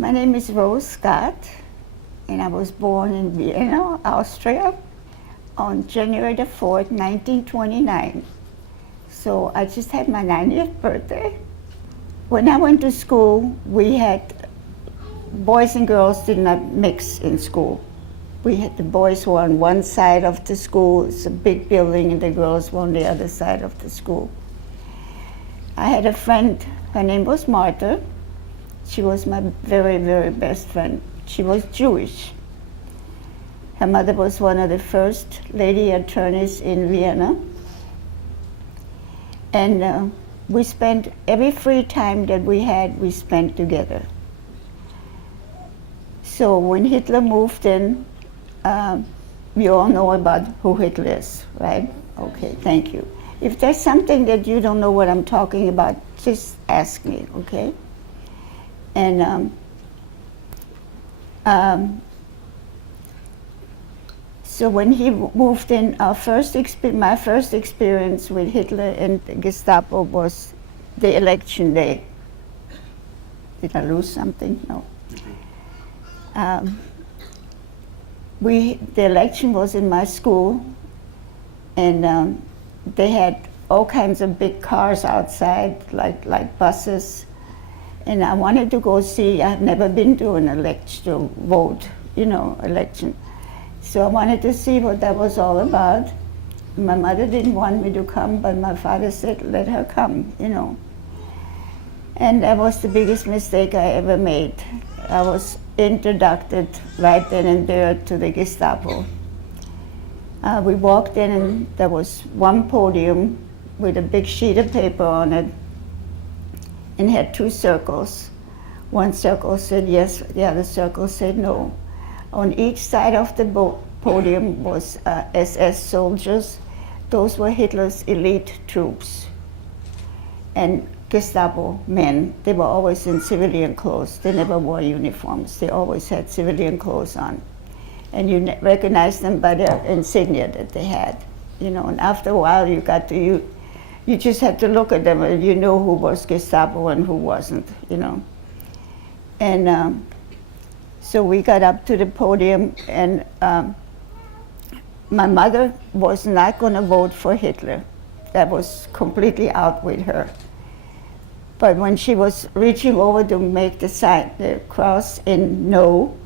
My name is Rose Scott, and I was born in Vienna, Austria, on January the 4th, 1929. So I just had my 90th birthday. When I went to school, we had boys and girls did not mix in school. We had the boys were on one side of the school, it's a big building, and the girls were on the other side of the school. I had a friend, her name was Martha. She was my very, very best friend. She was Jewish. Her mother was one of the first lady attorneys in Vienna. And we spent every free time that we had, we spent together. So when Hitler moved in, we all know about who Hitler is, right? Okay, thank you. If there's something that you don't know what I'm talking about, just ask me, okay? And so when he moved in, my first experience with Hitler and the Gestapo was the election day. Did I lose something? No. The election was in my school, and they had all kinds of big cars outside, like buses. And I wanted to go see. I've never been to an election, vote, election. So I wanted to see what that was all about. My mother didn't want me to come, but my father said, let her come, And that was the biggest mistake I ever made. I was introduced right then and there to the Gestapo. We walked in, and there was one podium with a big sheet of paper on it, and had two circles. One circle said yes, the other circle said no. On each side of the podium was SS soldiers. Those were Hitler's elite troops. And Gestapo men, they were always in civilian clothes. They never wore uniforms. They always had civilian clothes on. And you recognized them by their insignia that they had. And after a while you just had to look at them and you know who was Gestapo and who wasn't, And so we got up to the podium, and my mother was not going to vote for Hitler. That was completely out with her. But when she was reaching over to make the cross in no,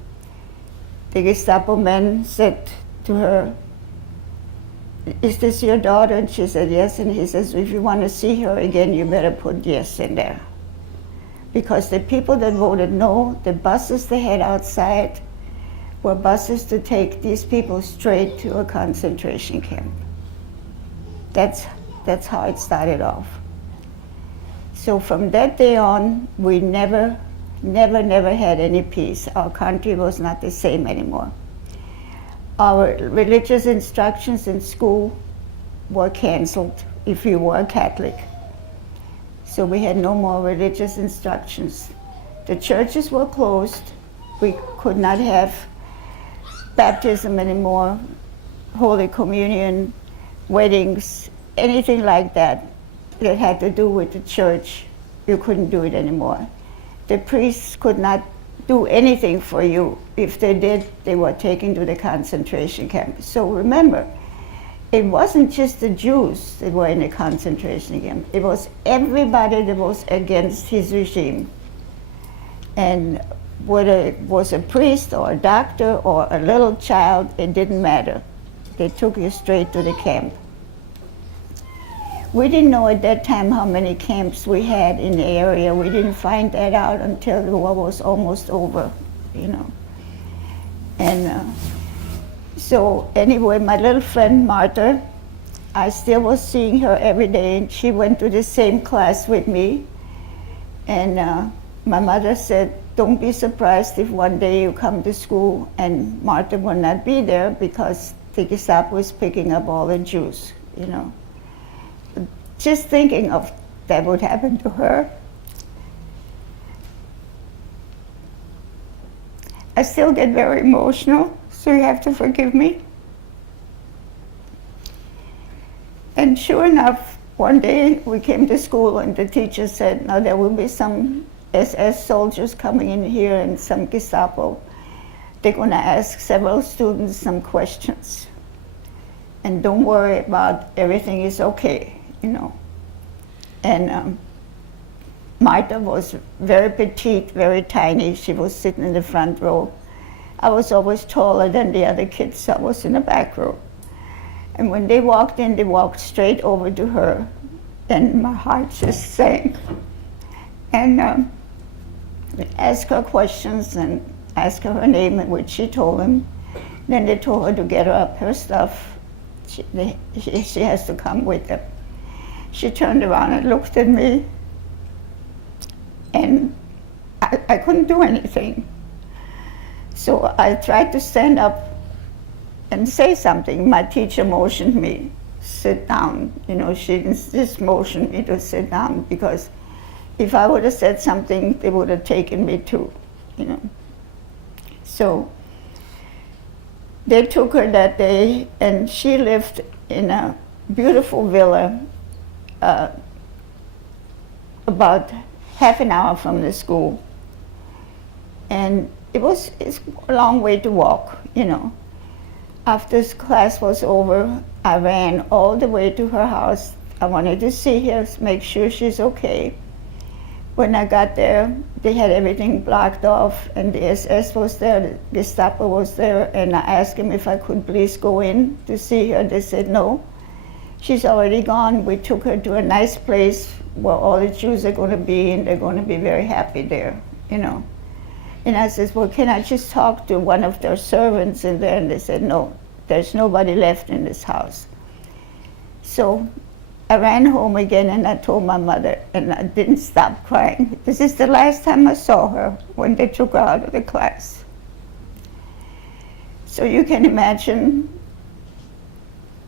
the Gestapo man said to her, is this your daughter? And she said yes. And he says, if you want to see her again, you better put yes in there. Because the people that voted no, the buses they had outside were buses to take these people straight to a concentration camp. That's how it started off. So from that day on, we never had any peace. Our country was not the same anymore. Our religious instructions in school were canceled if you were a Catholic. So we had no more religious instructions. The churches were closed. We could not have baptism anymore, Holy Communion, weddings, anything like that that had to do with the church. You couldn't do it anymore. The priests could not do anything for you. If they did, they were taken to the concentration camp. So remember, it wasn't just the Jews that were in the concentration camp. It was everybody that was against his regime. And whether it was a priest or a doctor or a little child, it didn't matter. They took you straight to the camp. We didn't know at that time how many camps we had in the area. We didn't find that out until the war was almost over, And so anyway, my little friend Martha, I still was seeing her every day, and she went to the same class with me. And my mother said, don't be surprised if one day you come to school and Martha will not be there because the Gestapo is picking up all the Jews, Just thinking of that would happen to her. I still get very emotional, so you have to forgive me. And sure enough, one day we came to school and the teacher said, now there will be some SS soldiers coming in here and some Gestapo. They're going to ask several students some questions. And don't worry about everything is okay, you know. And Martha was very petite, very tiny. She was sitting in the front row. I was always taller than the other kids, so I was in the back row. And when they walked in, they walked straight over to her, and my heart just sank. And asked her questions and asked her her name, which she told them. Then they told her to get her stuff. She has to come with them. She turned around and looked at me, and I couldn't do anything. So I tried to stand up and say something. My teacher motioned me, sit down. You know, she just motioned me to sit down, because if I would have said something, they would have taken me too, you know. So they took her that day, and she lived in a beautiful villa about half an hour from the school. And it's a long way to walk, you know. After class was over, I ran all the way to her house. I wanted to see her, make sure she's okay. When I got there, they had everything blocked off, and the SS was there, the Gestapo was there, and I asked them if I could please go in to see her. They said no, she's already gone. We took her to a nice place where all the Jews are going to be, and they're going to be very happy there, you know. And I said, well, can I just talk to one of their servants in there? And they said, no, there's nobody left in this house. So I ran home again, and I told my mother, and I didn't stop crying. This is the last time I saw her, when they took her out of the class. So you can imagine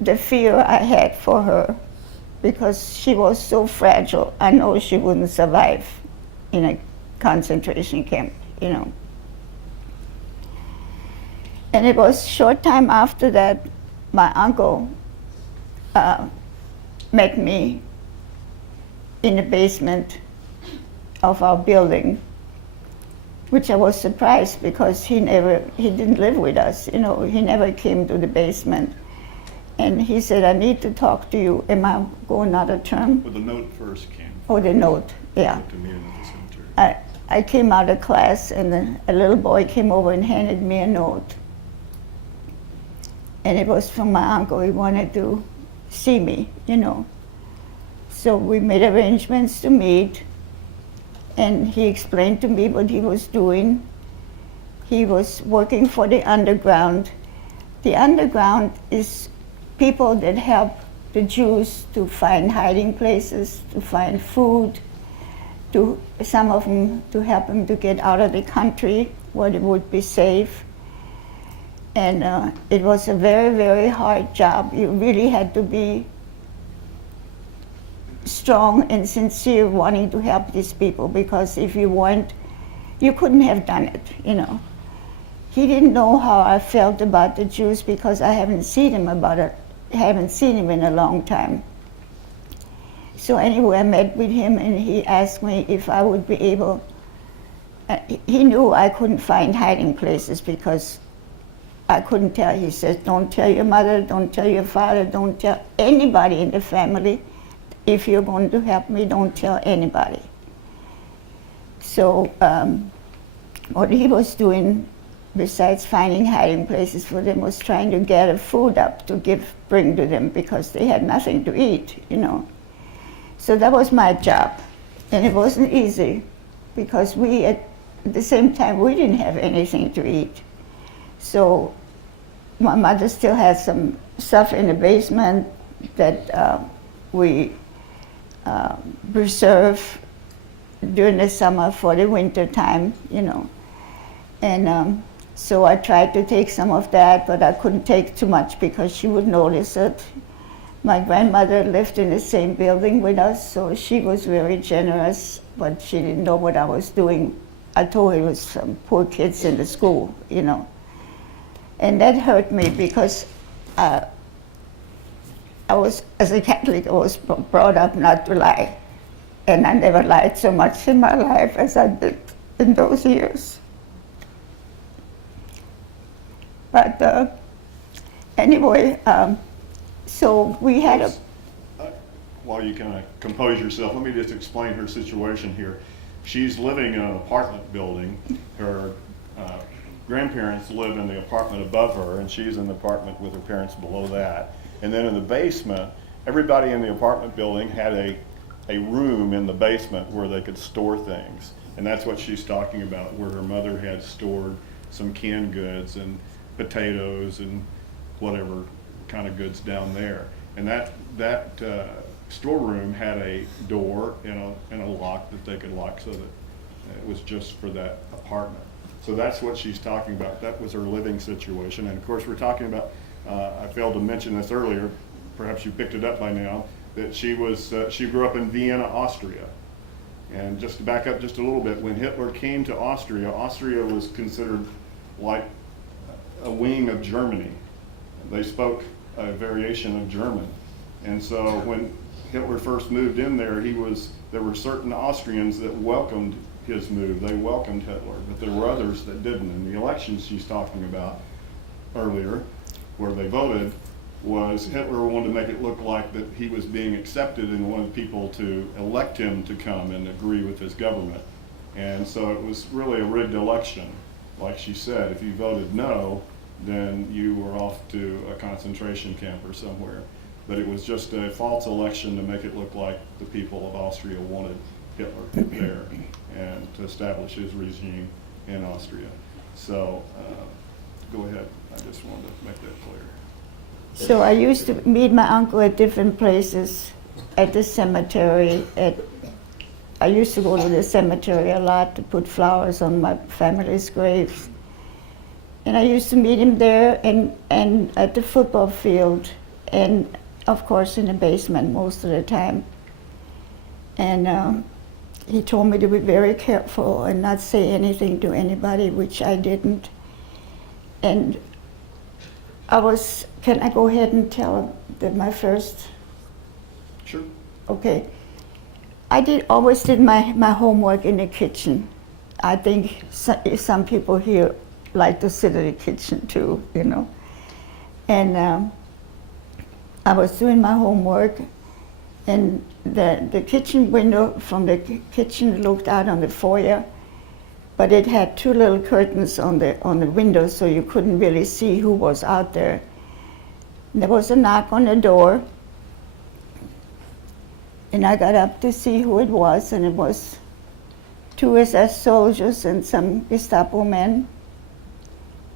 the fear I had for her, because she was so fragile. I know she wouldn't survive in a concentration camp, you know. And it was a short time after that, my uncle met me in the basement of our building, which I was surprised, because he didn't live with us, you know. He never came to the basement. And he said, I need to talk to you. Am I going out of term? Well, the note first came. Oh, the note, yeah. To me at the cemetery. I came out of class, and a little boy came over and handed me a note. And it was from my uncle. He wanted to see me, you know. So we made arrangements to meet, and he explained to me what he was doing. He was working for the underground. The underground is people that help the Jews to find hiding places, to find food, some of them to help them to get out of the country where they would be safe. And it was a very, very hard job. You really had to be strong and sincere wanting to help these people, because if you weren't, you couldn't have done it, you know. He didn't know how I felt about the Jews, because I haven't seen him in a long time. So anyway, I met with him, and he asked me if I would be able, he knew I couldn't find hiding places, because I couldn't tell. He says, don't tell your mother, don't tell your father, don't tell anybody in the family. If you're going to help me, don't tell anybody. So what he was doing, besides finding hiding places for them, was trying to gather food up to bring to them, because they had nothing to eat, you know. So that was my job, and it wasn't easy, because at the same time, we didn't have anything to eat. So my mother still had some stuff in the basement that we preserve during the summer for the winter time, you know. And so I tried to take some of that, but I couldn't take too much, because she would notice it. My grandmother lived in the same building with us, so she was very generous, but she didn't know what I was doing. I told her it was some poor kids in the school, you know. And that hurt me, because as a Catholic, I was brought up not to lie. And I never lied so much in my life as I did in those years. But anyway, so we had a... While you kind of compose yourself, let me just explain her situation here. She's living in an apartment building. Her grandparents live in the apartment above her, and she's in the apartment with her parents below that. And then in the basement, everybody in the apartment building had a room in the basement where they could store things. And that's what she's talking about, where her mother had stored some canned goods and potatoes and whatever kind of goods down there. And that storeroom had a door and a lock that they could lock, so that it was just for that apartment. So that's what she's talking about. That was her living situation. And of course, we're talking about, I failed to mention this earlier, perhaps you picked it up by now, that she grew up in Vienna, Austria. And just to back up just a little bit, when Hitler came to Austria, Austria was considered like a wing of Germany. They spoke a variation of German. And so when Hitler first moved in there, there were certain Austrians that welcomed his move. They welcomed Hitler, but there were others that didn't. And the elections she's talking about earlier, where they voted, was Hitler wanted to make it look like that he was being accepted and wanted people to elect him to come and agree with his government. And so it was really a rigged election. Like she said, if you voted no, then you were off to a concentration camp or somewhere. But it was just a false election to make it look like the people of Austria wanted Hitler there and to establish his regime in Austria. So go ahead, I just wanted to make that clear. So I used to meet my uncle at different places, at the cemetery. I used to go to the cemetery a lot to put flowers on my family's graves. And I used to meet him there and at the football field, and of course in the basement most of the time. And he told me to be very careful and not say anything to anybody, which I didn't. And can I go ahead and tell my first? Sure. Okay. I always did my homework in the kitchen. I think some people here like to sit in the kitchen too, you know. And I was doing my homework, and the kitchen window from the kitchen looked out on the foyer, but it had two little curtains on the window, so you couldn't really see who was out there. There was a knock on the door, and I got up to see who it was, and it was two SS soldiers and some Gestapo men.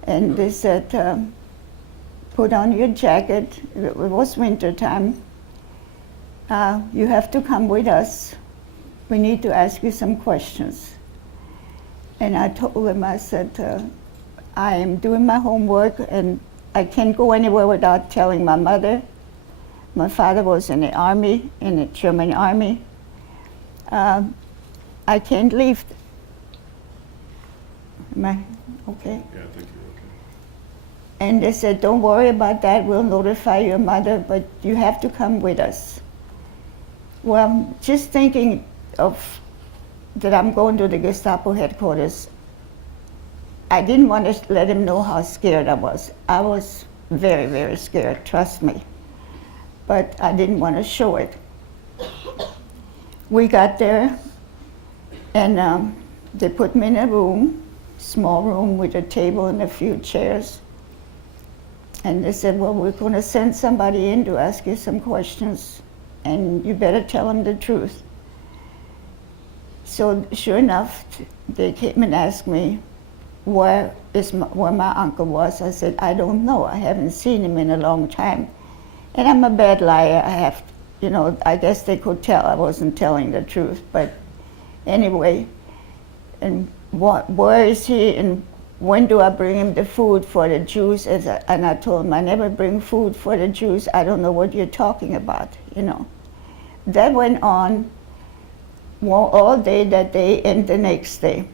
And they said, put on your jacket. It was winter time. You have to come with us. We need to ask you some questions. And I told them, I said, I am doing my homework and I can't go anywhere without telling my mother. My father was in the army, in the German army. I can't leave. Am I okay? Yeah, I think you're okay. And they said, don't worry about that, we'll notify your mother, but you have to come with us. Well, just thinking of that I'm going to the Gestapo headquarters, I didn't want to let him know how scared I was. I was very, very scared, trust me. But I didn't want to show it. We got there, and they put me in a room, small room with a table and a few chairs. And they said, well, we're going to send somebody in to ask you some questions, and you better tell them the truth. So sure enough, they came and asked me where my uncle was. I said, I don't know. I haven't seen him in a long time. And I'm a bad liar. I guess they could tell I wasn't telling the truth. But anyway, and where is he, and when do I bring him the food for the Jews? And I told him, I never bring food for the Jews. I don't know what you're talking about, you know. That went on all day that day and the next day.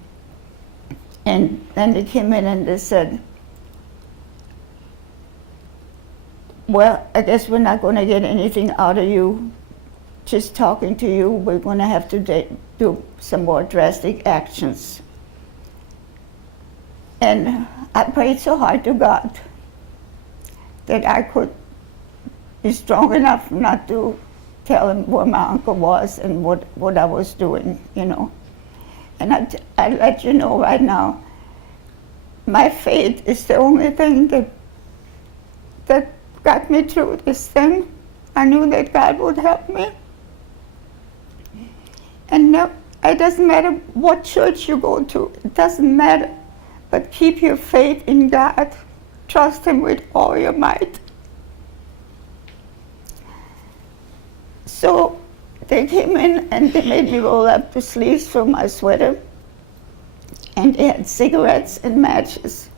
And then they came in and they said, well, I guess we're not going to get anything out of you. just talking to you, we're going to have to do some more drastic actions. And I prayed so hard to God that I could be strong enough not to tell him where my uncle was and what I was doing, you know. And I let you know right now, my faith is the only thing that got me through this thing. I knew that God would help me. And no, it doesn't matter what church you go to, it doesn't matter. But keep your faith in God. Trust him with all your might. So they came in and they made me roll up the sleeves from my sweater. And they had cigarettes and matches.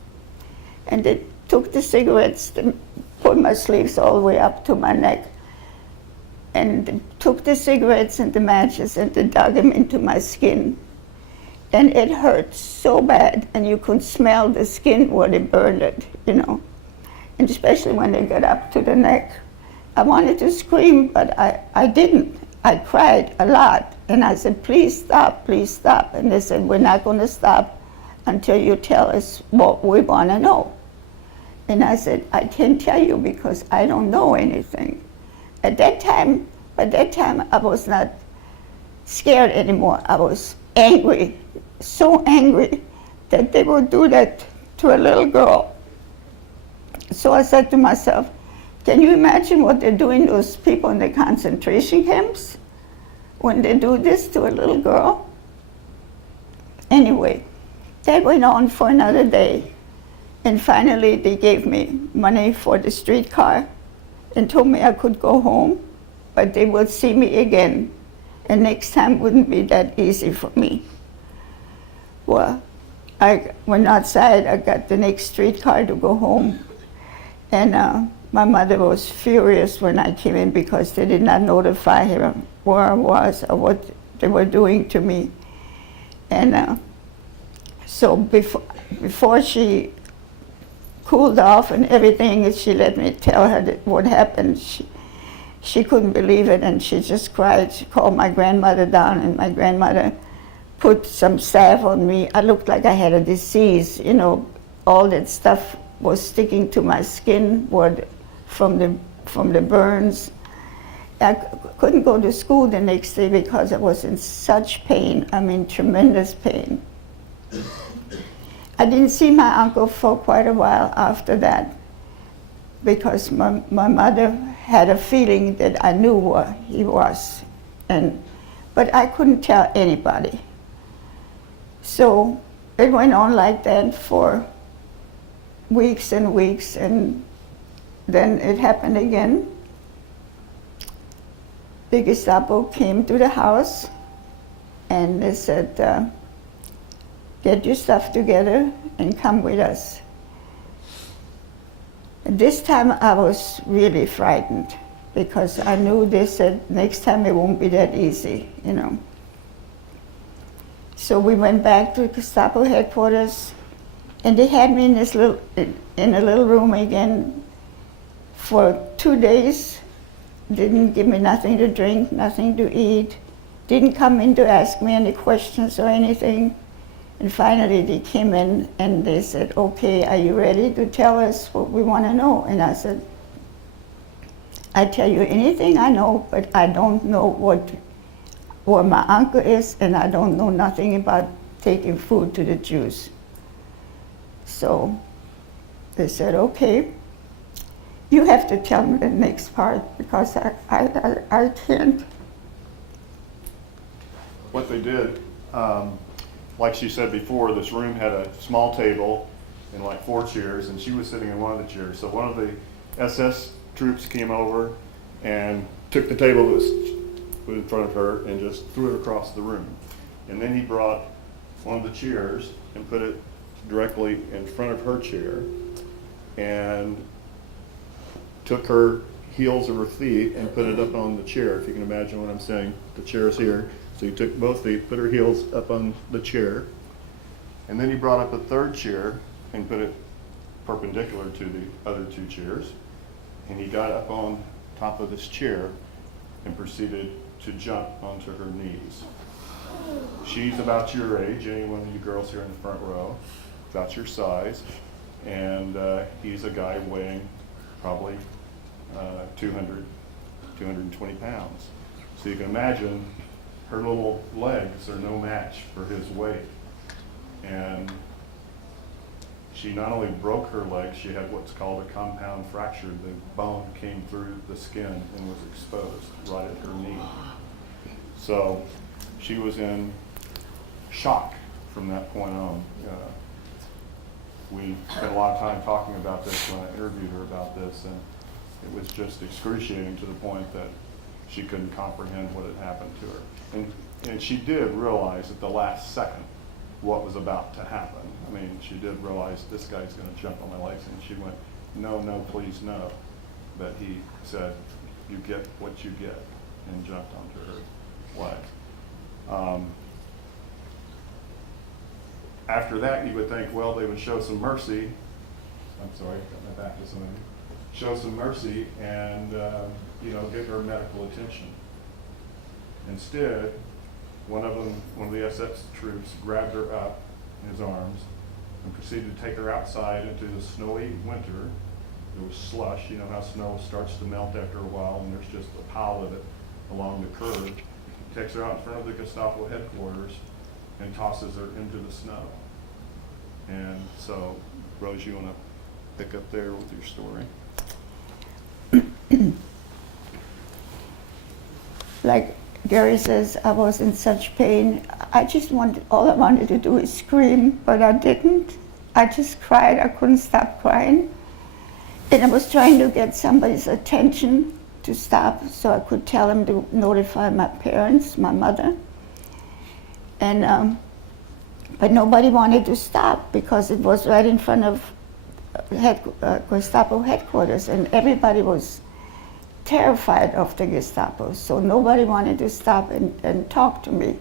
And they took the cigarettes, they put my sleeves all the way up to my neck. And they took the cigarettes and the matches and they dug them into my skin. And it hurt so bad, and you could smell the skin where they burned it, you know. And especially when they got up to the neck. I wanted to scream, but I didn't. I cried a lot. And I said, please stop, please stop. And they said, we're not going to stop until you tell us what we want to know. And I said, I can't tell you because I don't know anything. By that time, I was not scared anymore. I was angry, so angry that they would do that to a little girl. So I said to myself, can you imagine what they're doing to those people in the concentration camps when they do this to a little girl? Anyway, that went on for another day. And finally, they gave me money for the streetcar and told me I could go home, but they would see me again. And next time wouldn't be that easy for me. Well, I went outside, I got the next streetcar to go home. And my mother was furious when I came in because they did not notify her where I was or what they were doing to me. And so before she cooled off and everything, she let me tell her that what happened. She couldn't believe it, and she just cried. She called my grandmother down, and my grandmother put some salve on me. I looked like I had a disease, you know. All that stuff was sticking to my skin from the burns. I couldn't go to school the next day because I was in such pain. I mean, tremendous pain. I didn't see my uncle for quite a while after that because my mother had a feeling that I knew where he was, but I couldn't tell anybody. So it went on like that for weeks and weeks, and then it happened again. The Gestapo came to the house and they said, get your stuff together and come with us. And this time I was really frightened because I knew they said next time it won't be that easy, you know. So we went back to Gestapo headquarters, and they had me in a little room again for 2 days. Didn't give me nothing to drink, nothing to eat. Didn't come in to ask me any questions or anything. And finally they came in and they said, okay, are you ready to tell us what we want to know? And I said, I tell you anything I know, but I don't know where my uncle is, and I don't know nothing about taking food to the Jews. So they said, okay, you have to tell me the next part because I can't. What they did, like she said before, this room had a small table and like 4 chairs, and she was sitting in one of the chairs. So one of the SS troops came over and took the table that was in front of her and just threw it across the room. And then he brought one of the chairs and put it directly in front of her chair and took her heels of her feet and put it up on the chair. If you can imagine what I'm saying, the chair is here. So he took both feet, put her heels up on the chair, and then he brought up a 3rd chair and put it perpendicular to the other 2 chairs. And he got up on top of this chair and proceeded to jump onto her knees. She's about your age, any one of you girls here in the front row, about your size, and he's a guy weighing probably 220 pounds. So you can imagine her little legs are no match for his weight. And she not only broke her leg, she had what's called a compound fracture. The bone came through the skin and was exposed right at her knee. So she was in shock from that point on. We spent a lot of time talking about this when I interviewed her about this, and it was just excruciating to the point that she couldn't comprehend what had happened to her. And she did realize at the last second what was about to happen. I mean, she did realize this guy's going to jump on my legs, and she went, no, no, please, no. But he said, you get what you get, and jumped onto her leg. After that, you would think, well, they would show some mercy. I'm sorry, got my back to somebody. Show some mercy and, give her medical attention. Instead, one of the SS troops grabbed her up in his arms and proceeded to take her outside into the snowy winter. There was slush. You know how snow starts to melt after a while, and there's just a pile of it along the curb. Takes her out in front of the Gestapo headquarters and tosses her into the snow. And so, Rose, you want to pick up there with your story? Like Gary says, I was in such pain. All I wanted to do is scream, but I didn't. I just cried. I couldn't stop crying. And I was trying to get somebody's attention to stop so I could tell him to notify my parents, my mother. And but nobody wanted to stop because it was right in front of Gestapo headquarters, and everybody was terrified of the Gestapo, so nobody wanted to stop and talk to me.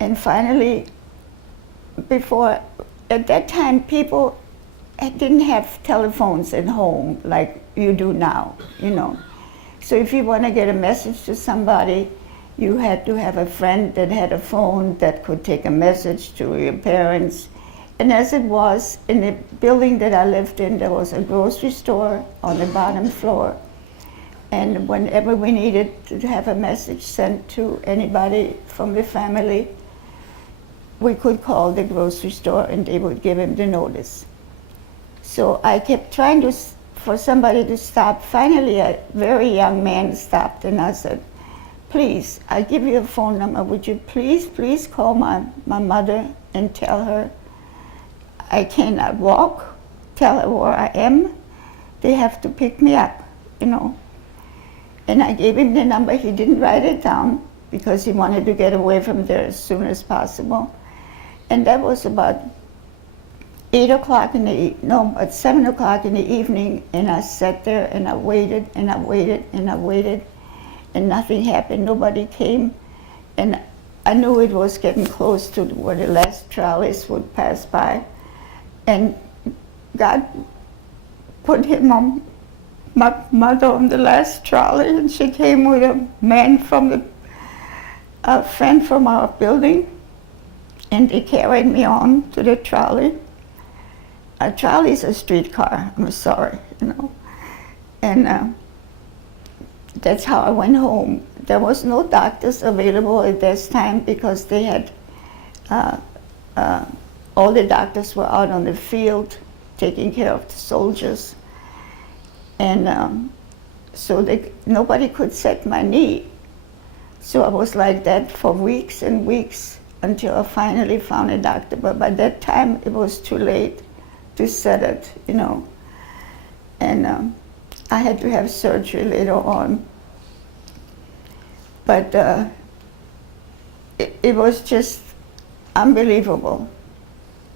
And finally, at that time, people didn't have telephones at home like you do now, So if you want to get a message to somebody, you had to have a friend that had a phone that could take a message to your parents. And as it was, in the building that I lived in, there was a grocery store on the bottom floor. And whenever we needed to have a message sent to anybody from the family, we could call the grocery store and they would give him the notice. So I kept trying for somebody to stop. Finally, a very young man stopped, and I said, please, I give you a phone number. Would you please call my mother and tell her I cannot walk, tell her where I am. They have to pick me up, And I gave him the number. He didn't write it down because he wanted to get away from there as soon as possible. And that was about 7 o'clock in the evening, and I sat there and I waited and I waited and I waited, and nothing happened. Nobody came, and I knew it was getting close to where the last trolleys would pass by, and God put him on my mother on the last trolley, and she came with a man a friend from our building, and they carried me on to the trolley. A trolley is a streetcar, I'm sorry, And that's how I went home. There was no doctors available at this time because they had, all the doctors were out on the field taking care of the soldiers. And so nobody could set my knee. So I was like that for weeks and weeks until I finally found a doctor. But by that time, it was too late to set it, And I had to have surgery later on. But it was just unbelievable.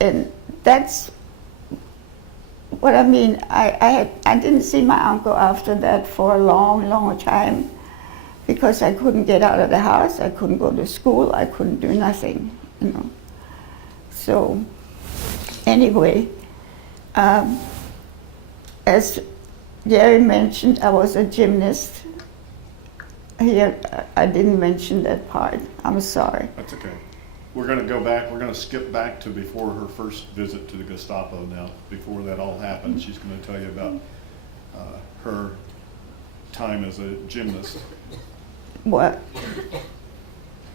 And that's what I mean. I didn't see my uncle after that for a long, long time because I couldn't get out of the house, I couldn't go to school, I couldn't do nothing, So anyway, as Gary mentioned, I was a gymnast Here, I didn't mention that part. I'm sorry. That's okay. We're going to go back, we're going to skip back to before her first visit to the Gestapo now. Before that all happened, she's going to tell you about her time as a gymnast. Well,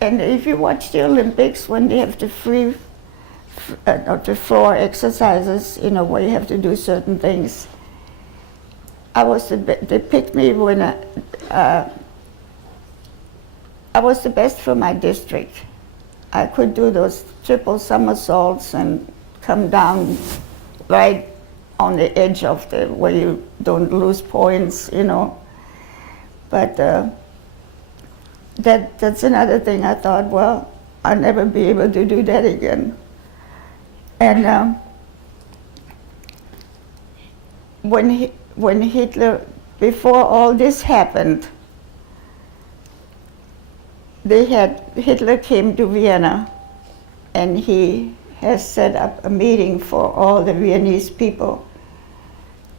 and if you watch the Olympics, when they have the the floor exercises, you know, where you have to do certain things, they picked me when I was the best for my district. I could do those triple somersaults and come down right on the edge of where you don't lose points, you know. But that's another thing. I thought, well, I'll never be able to do that again. And when Hitler, before all this happened, Hitler came to Vienna, and he has set up a meeting for all the Viennese people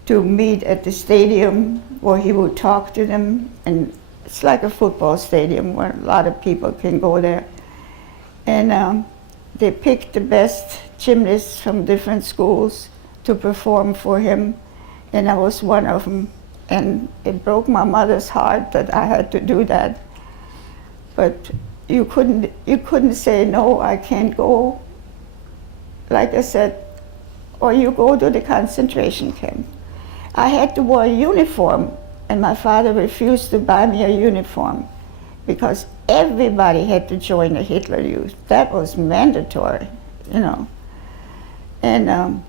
to meet at the stadium where he would talk to them. And it's like a football stadium where a lot of people can go there. And they picked the best gymnasts from different schools to perform for him, and I was one of them. And it broke my mother's heart that I had to do that. But you couldn't say, no, I can't go. Like I said, or you go to the concentration camp. I had to wear a uniform, and my father refused to buy me a uniform because everybody had to join the Hitler Youth. That was mandatory, you know. And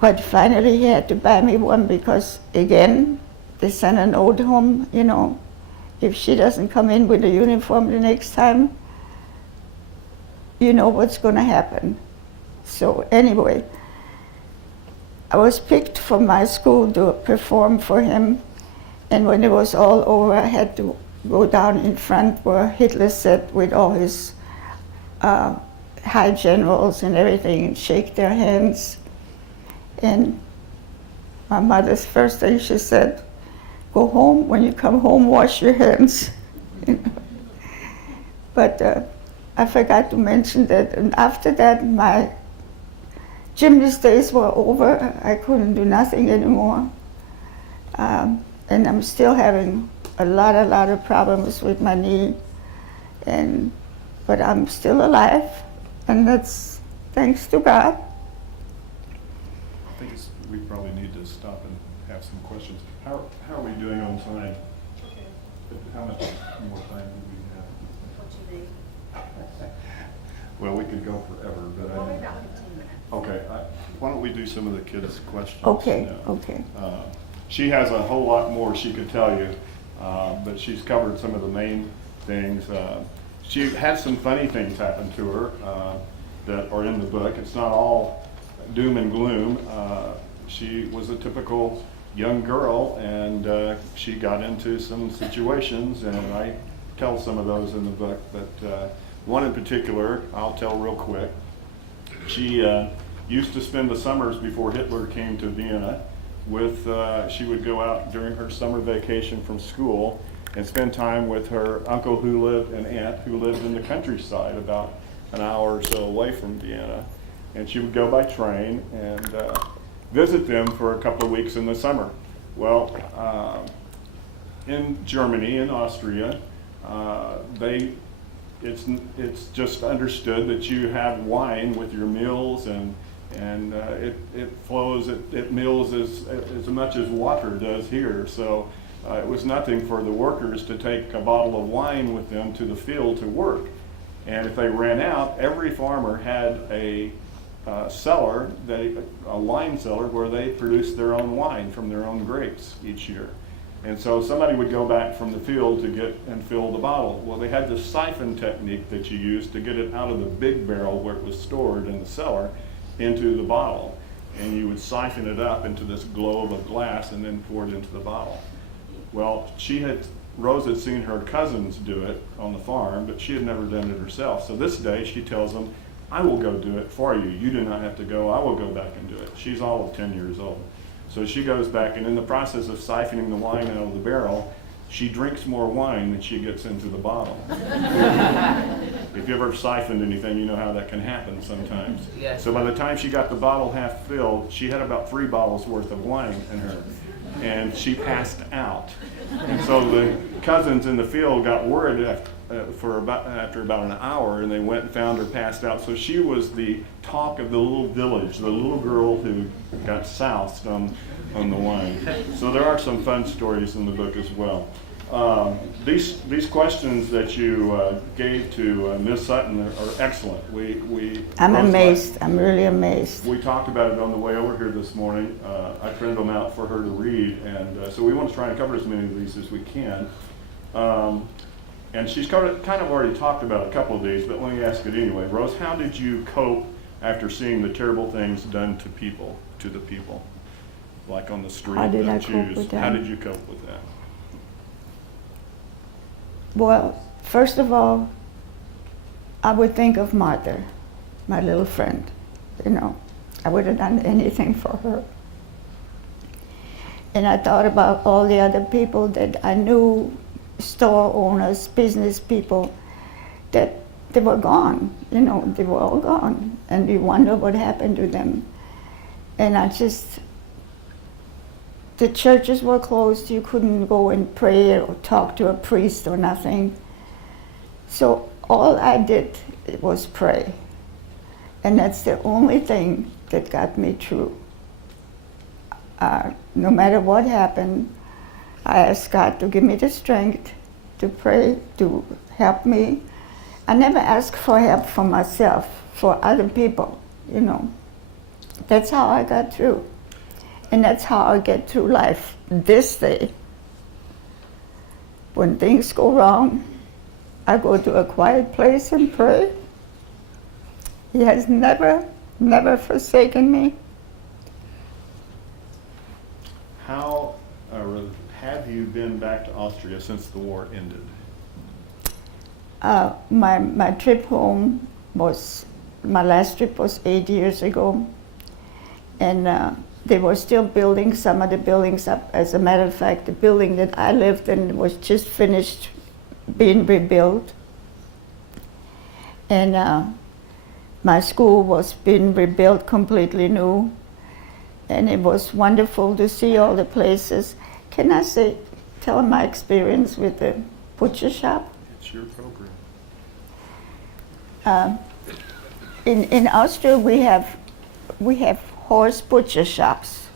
but finally he had to buy me one because, again, they sent a note home, you know, if she doesn't come in with a uniform the next time, you know what's going to happen. So anyway, I was picked from my school to perform for him, and when it was all over, I had to go down in front where Hitler sat with all his high generals and everything, and shake their hands. And my mother's first thing she said, go home, when you come home, wash your hands. But I forgot to mention that, and after that, my gymnast days were over. I couldn't do nothing anymore. And I'm still having a lot of problems with my knee. But I'm still alive, and that's thanks to God. I think we probably need to stop and have some questions. How are we doing on time? Okay. How much more time do we have? What you need? Well, we could go forever, but Probably about 15 minutes. Okay, why don't we do some of the kids' questions? Okay, now? okay. She has a whole lot more she could tell you, but she's covered some of the main things. She had some funny things happen to her that are in the book. It's not all doom and gloom. She was a typical young girl, and she got into some situations, and I tell some of those in the book, but one in particular I'll tell real quick. She used to spend the summers before Hitler came to Vienna she would go out during her summer vacation from school and spend time with her uncle and aunt who lived in the countryside about an hour or so away from Vienna. And she would go by train and visit them for a couple of weeks in the summer. Well, in Germany, in Austria, it's just understood that you have wine with your meals, and it flows at meals as much as water does here. So it was nothing for the workers to take a bottle of wine with them to the field to work. And if they ran out, every farmer had a cellar, a wine cellar, where they produced their own wine from their own grapes each year. And so somebody would go back from the field to get and fill the bottle. Well, they had this siphon technique that you used to get it out of the big barrel where it was stored in the cellar into the bottle. And you would siphon it up into this globe of glass and then pour it into the bottle. Well, Rose had seen her cousins do it on the farm, but she had never done it herself. So this day she tells them, I will go do it for you. You do not have to go. I will go back and do it. She's all of 10 years old. So she goes back, and in the process of siphoning the wine out of the barrel, she drinks more wine than she gets into the bottle. If you ever siphoned anything, you know how that can happen sometimes. Yes. So by the time she got the bottle half filled, she had about 3 bottles worth of wine in her, and she passed out. And so the cousins in the field got word after about an hour, and they went and found her passed out. So she was the talk of the little village, the little girl who got soused on the wine. So there are some fun stories in the book as well. These questions that you gave to Ms. Sutton are excellent. I'm amazed. I'm really amazed. We talked about it on the way over here this morning. I printed them out for her to read, and so we want to try and cover as many of these as we can. And she's kind of already talked about a couple of these, but let me ask it anyway. Rose, how did you cope after seeing the terrible things done to the people, like on the street? How did I Jews? cope with that? How did you cope with that? Well, first of all, I would think of Martha, my little friend. You know, I would have done anything for her. And I thought about all the other people that I knew, store owners, business people, that they were gone. You know, they were all gone. And you wonder what happened to them. And the churches were closed. You couldn't go and pray or talk to a priest or nothing. So all I did was pray. And that's the only thing that got me through. No matter what happened, I asked God to give me the strength to pray, to help me. I never asked for help for myself, for other people, you know. That's how I got through. And that's how I get through life this day. When things go wrong, I go to a quiet place and pray. He has never, never forsaken me. How have you been back to Austria since the war ended? My trip home my last trip was 8 years ago. And they were still building some of the buildings up. As a matter of fact, the building that I lived in was just finished being rebuilt. And my school was being rebuilt completely new. And it was wonderful to see all the places. Can I tell my experience with the butcher shop? It's your program. In Austria, we have horse butcher shops.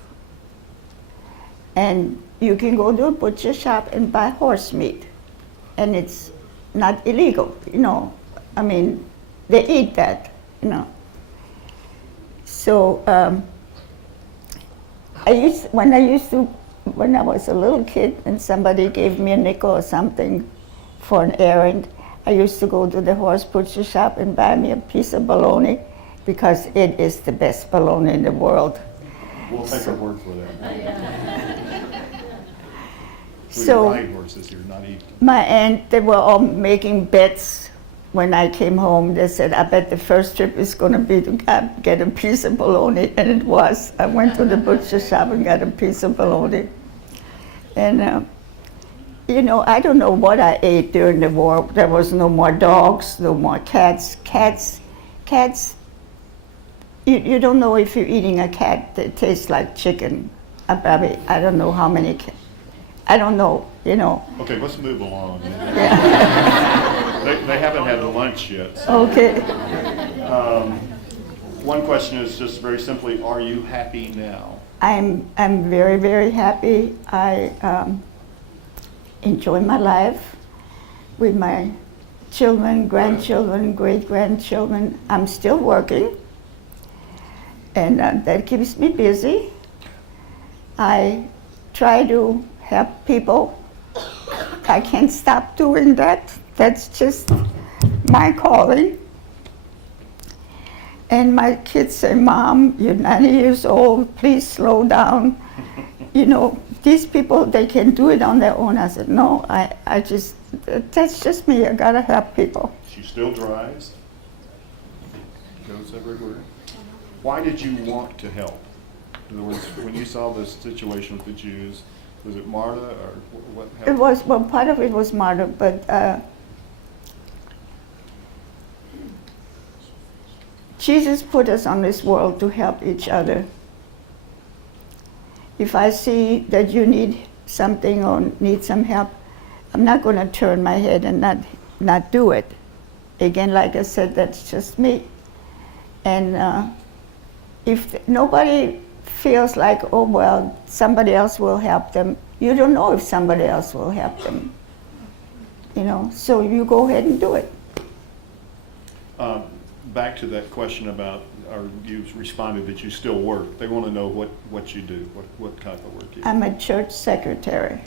And you can go to a butcher shop and buy horse meat. And it's not illegal, you know. I mean, they eat that, you know. So when I was a little kid and somebody gave me a nickel or something for an errand, I used to go to the horse butcher shop and buy me a piece of bologna, because it is the best bologna in the world. We'll take our word for that. So ride horses here, not eat. my aunt, they were all making bets when I came home. They said, I bet the first trip is going to be to get a piece of bologna, and it was. I went to the butcher shop and got a piece of bologna. And you know, I don't know what I ate during the war. There was no more dogs, no more cats. Cats, you don't know if you're eating a cat that tastes like chicken. I don't know how many cats. I don't know, you know. Okay, let's move along. Yeah. They haven't had lunch yet. So. Okay. One question is just very simply, are you happy now? I'm very, very happy. I enjoy my life with my children, grandchildren, great-grandchildren. I'm still working, and that keeps me busy. I try to help people. I can't stop doing that. That's just my calling. And my kids say, Mom, you're 90 years old, please slow down. You know, these people, they can do it on their own. I said, no, that's just me, I gotta help people. She still drives, goes everywhere. Why did you want to help? In other words, when you saw this situation with the Jews, Was it Marta or what It happened? was, well, part of it was martyr, but Jesus put us on this world to help each other. If I see that you need something or need some help, I'm not going to turn my head and not do it. Again, like I said, that's just me. And if nobody feels like, oh, well, somebody else will help them, you don't know if somebody else will help them. You know, so you go ahead and do it. Back to that question about, or you responded that you still work. They want to know what you do, what type of work you do I'm a church secretary.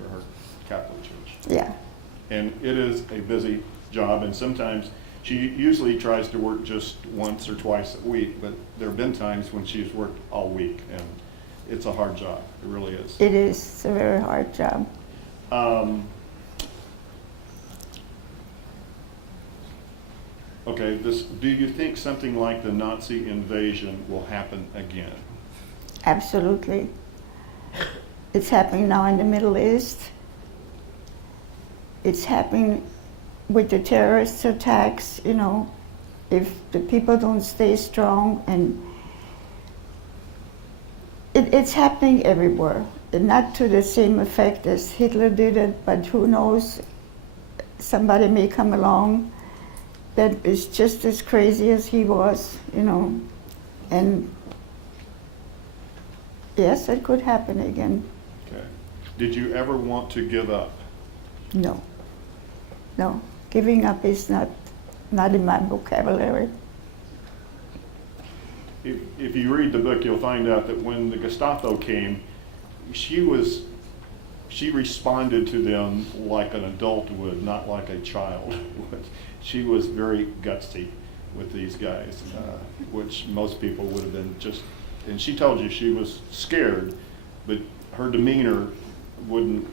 for her Catholic church. Yeah. And it is a busy job, and sometimes she usually tries to work just once or twice a week, but there have been times when she's worked all week, and it's a hard job. It really is. It is. It's a very hard job. Okay, do you think something like the Nazi invasion will happen again? Absolutely. It's happening now in the Middle East. It's happening with the terrorist attacks, you know, if the people don't stay strong, and it's happening everywhere. Not to the same effect as Hitler did it, but who knows, somebody may come along that is just as crazy as he was, you know, and yes, it could happen again. Okay. Did you ever want to give up? No, no, giving up is not in my vocabulary. If you read the book, you'll find out that when the Gestapo came, she responded to them like an adult would, not like a child would. She was very gutsy with these guys, which most people would have been just, and she told you she was scared, but her demeanor wouldn't,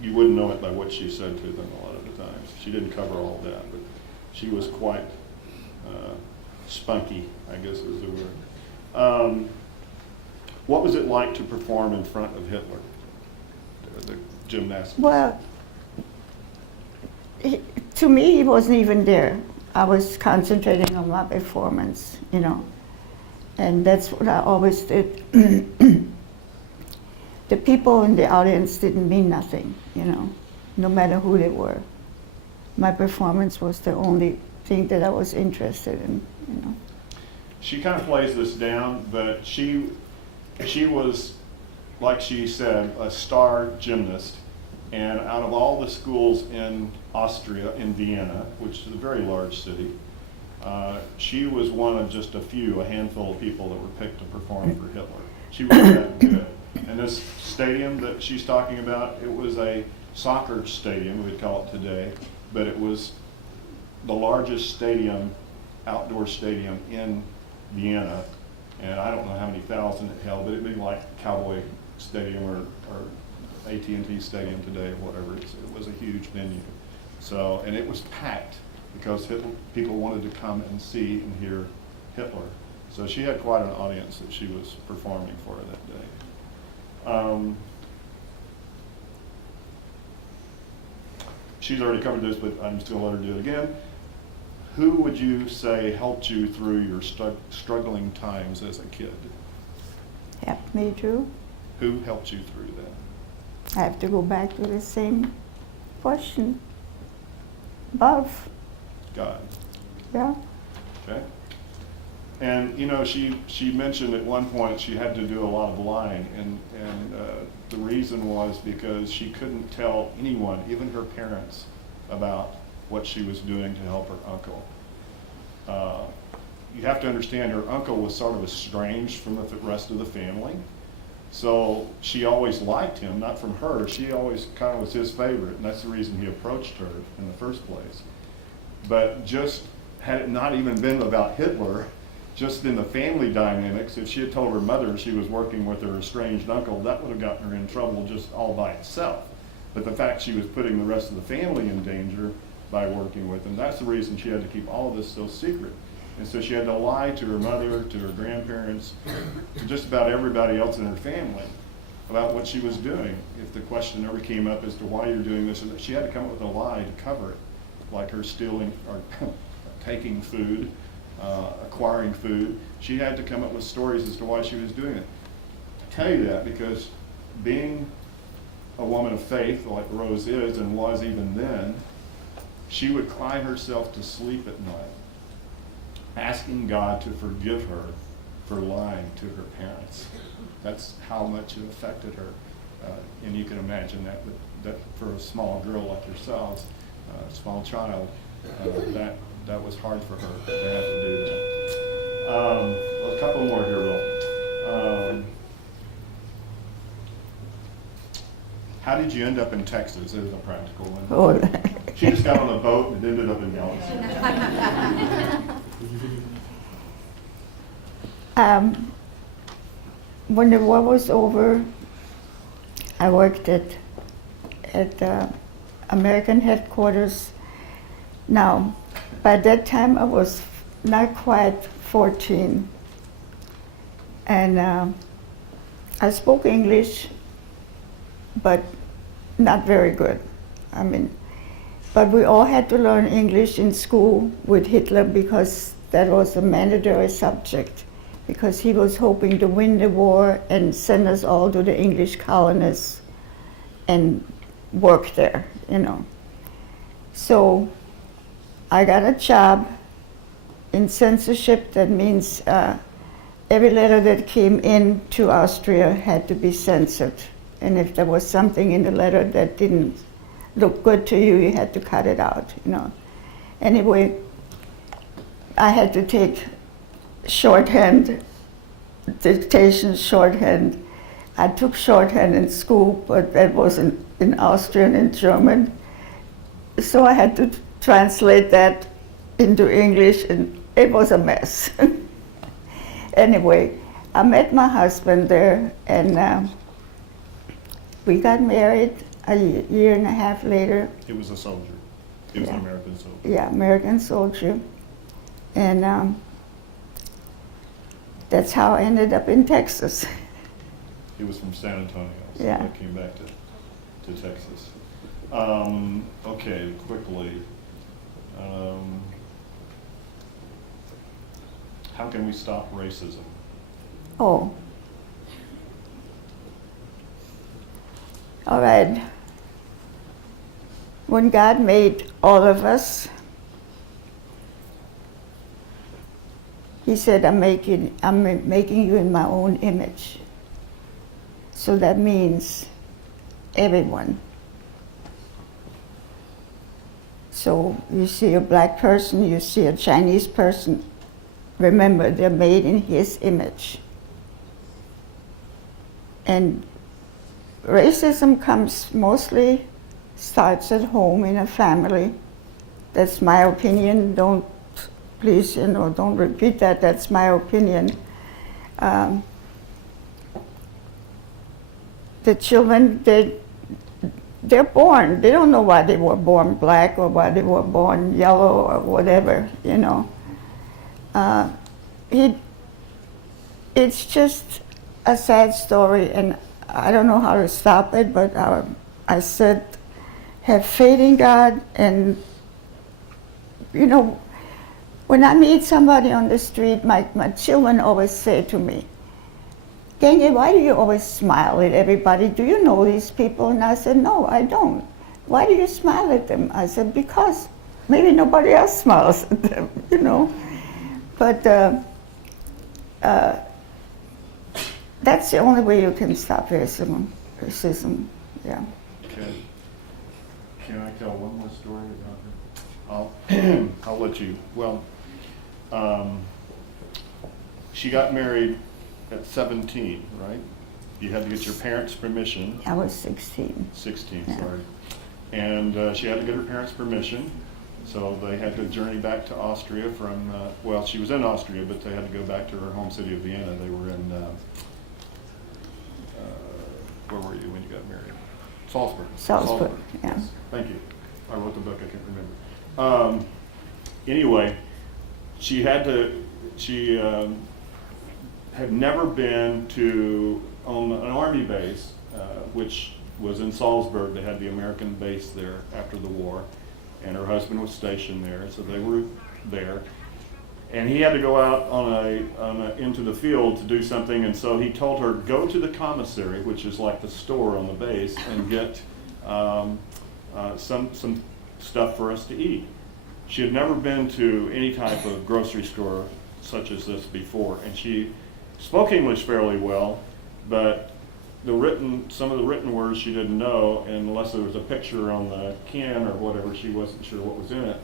you wouldn't know it by what she said to them a lot of the times. She didn't cover all that, but she was quite spunky, I guess is the word. What was it like to perform in front of Hitler, the gymnastics? Well, to me, he wasn't even there. I was concentrating on my performance, you know, and that's what I always did. The people in the audience didn't mean nothing, you know, no matter who they were. My performance was the only thing that I was interested in, you know. She kind of plays this down, but she was, like she said, a star gymnast. And out of all the schools in Austria, in Vienna, which is a very large city, she was one of just a handful of people that were picked to perform for Hitler. She was that good. And this stadium that she's talking about, it was a soccer stadium, we'd call it today, but it was the largest stadium, outdoor stadium in Vienna. And I don't know how many thousand it held, but it'd be like Cowboy Stadium or AT&T Stadium today, or whatever. It was a huge venue. So, and it was packed because people wanted to come and see and hear Hitler. So she had quite an audience that she was performing for that day. She's already covered this, but I'm just going to let her do it again. Who would you say helped you through your struggling times as a kid? Helped me too. Who helped you through that? I have to go back to the same question. Above, God. yeah. Okay. And you know, she mentioned at one point she had to do a lot of lying, and the reason was because she couldn't tell anyone, even her parents, about what she was doing to help her uncle. You have to understand, her uncle was sort of estranged from the rest of the family, so she always liked him, not from her. She always kind of was his favorite, and that's the reason he approached her in the first place. But just had it not even been about Hitler, just in the family dynamics, if she had told her mother she was working with her estranged uncle, that would have gotten her in trouble just all by itself. But the fact she was putting the rest of the family in danger by working with him, that's the reason she had to keep all of this so secret. And so she had to lie to her mother, to her grandparents, to just about everybody else in her family. about what she was doing. If the question ever came up as to why you're doing this, she had to come up with a lie to cover it, like her stealing or taking food, acquiring food. She had to come up with stories as to why she was doing it. I tell you that because being a woman of faith, like Rose is and was even then, she would cry herself to sleep at night, asking God to forgive her for lying to her parents. That's how much it affected her. And you can imagine that for a small girl like yourselves, a small child, that was hard for her to have to do that. A couple more here, Will. How did you end up in Texas? It was a practical one. Oh, She just got on a boat and ended up in Dallas. When the war was over, I worked at American headquarters. Now, by that time, I was not quite 14, and I spoke English, but not very good. But we all had to learn English in school with Hitler because that was a mandatory subject, because he was hoping to win the war and send us all to the English colonies and work there, So I got a job in censorship. That means every letter that came in to Austria had to be censored. And if there was something in the letter that didn't look good to you, you had to cut it out, Anyway, I had to take shorthand, dictation shorthand. I took shorthand in school, but that wasn't in Austrian and German. So I had to translate that into English, and it was a mess. Anyway, I met my husband there, and we got married a year and a half later. He was a soldier. He was an American soldier. Yeah, American soldier. And that's how I ended up in Texas. He was from San Antonio, so Yeah. I came back to Texas. Okay, quickly. How can we stop racism? Oh. All right. When God made all of us, He said, I'm making you in my own image. So that means everyone. So you see a black person, you see a Chinese person, remember they're made in His image. And racism starts at home in a family. That's my opinion. Please, don't repeat that. That's my opinion. The children, they're born. They don't know why they were born black or why they were born yellow or whatever, It's just a sad story, and I don't know how to stop it, but I said, have faith in God, and, when I meet somebody on the street, my children always say to me, Gengi, why do you always smile at everybody? Do you know these people? And I said, no, I don't. Why do you smile at them? I said, because maybe nobody else smiles at them, But that's the only way you can stop racism, yeah. Okay. Can I tell one more story about her? I'll let you. Well, she got married at 17, right? You had to get your parents' permission. I was 16. 16, Yeah. sorry. And she had to get her parents' permission, so they had to journey back to Austria from, she was in Austria, but they had to go back to her home city of Vienna. They were in, where were you when you got married? Salzburg, yeah. Yes. Thank you. I wrote the book, I can't remember. Anyway, she had never been to on an army base, which was in Salzburg. They had the American base there after the war, and her husband was stationed there, so they were there. And he had to go out into the field to do something, and so he told her, go to the commissary, which is like the store on the base, and get some stuff for us to eat. She had never been to any type of grocery store such as this before, and she spoke English fairly well, but some of the written words she didn't know, and unless there was a picture on the can or whatever, she wasn't sure what was in it.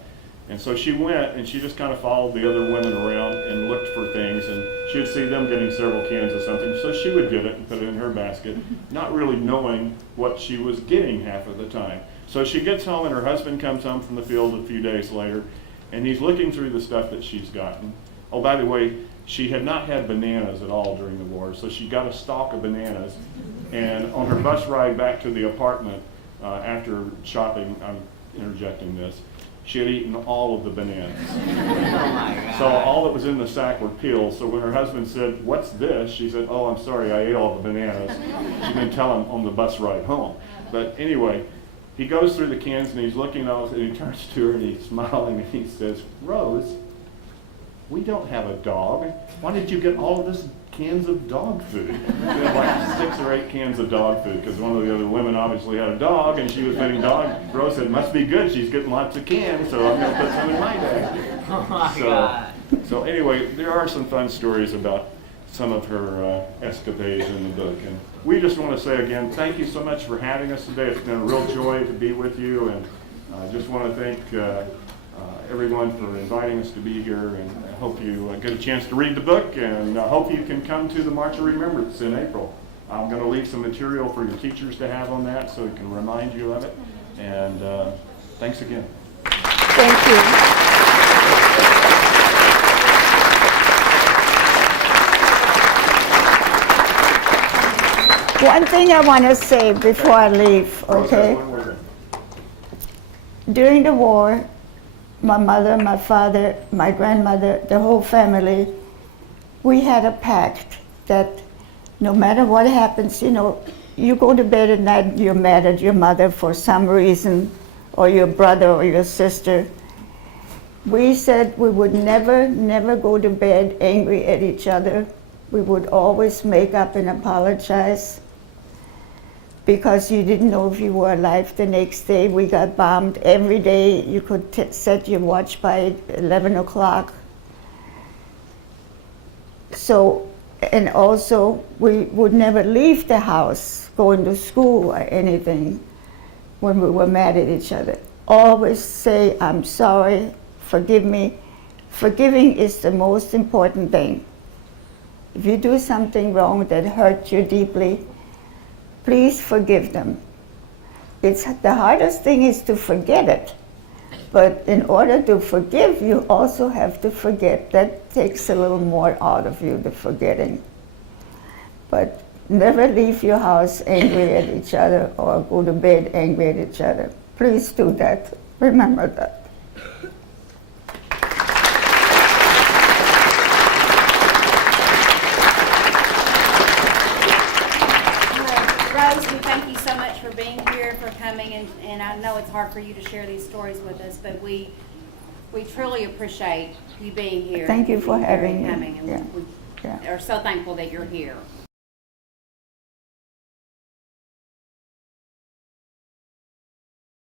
And so she went and she just kind of followed the other women around and looked for things, and she would see them getting several cans of something, so she would get it and put it in her basket, not really knowing what she was getting half of the time. So she gets home, and her husband comes home from the field a few days later, and he's looking through the stuff that she's gotten. Oh, by the way, she had not had bananas at all during the war, so she got a stalk of bananas, and on her bus ride back to the apartment after shopping, I'm interjecting this, she had eaten all of the bananas. Oh my God. So all that was in the sack were peels. So when her husband said, what's this? She said, oh, I'm sorry, I ate all the bananas. She didn't tell him on the bus ride home. But anyway, he goes through the cans and he's looking out, and he turns to her and he's smiling and he says, Rose, we don't have a dog. Why did you get all of this cans of dog food? She had like 6 or 8 cans of dog food because one of the other women obviously had a dog and she was feeding dog. Rose said, must be good. She's getting lots of cans, so I'm going to put some in my bag. Oh my God. So anyway, there are some fun stories about some of her escapades in the book. And we just want to say again, thank you so much for having us today. It's been a real joy to be with you, and I just want to thank everyone for inviting us to be here, and I hope you get a chance to read the book, and I hope you can come to the March of Remembrance in April. I'm going to leave some material for your teachers to have on that so we can remind you of it, and thanks again. Thank you. One thing I want to say before I leave, okay? One more thing. During the war, my mother, my father, my grandmother, the whole family, we had a pact that no matter what happens, you know, you go to bed at night, you're mad at your mother for some reason, or your brother or your sister. We said we would never go to bed angry at each other. We would always make up and apologize, because you didn't know if you were alive the next day. We got bombed every day. You could set your watch by 11 o'clock. So, and also, we would never leave the house, going to school or anything when we were mad at each other. Always say, I'm sorry, forgive me. Forgiving is the most important thing. If you do something wrong that hurt you deeply, please forgive them. It's the hardest thing is to forget it. But in order to forgive, you also have to forget. That takes a little more out of you, the forgetting. But never leave your house angry at each other or go to bed angry at each other. Please do that. Remember that. Rose, we thank you so much for being here, for coming, and I know it's hard for you to share these stories with us, but we truly appreciate you being here. Thank you for having me. Coming, and Yeah. we Yeah. are so thankful that you're here.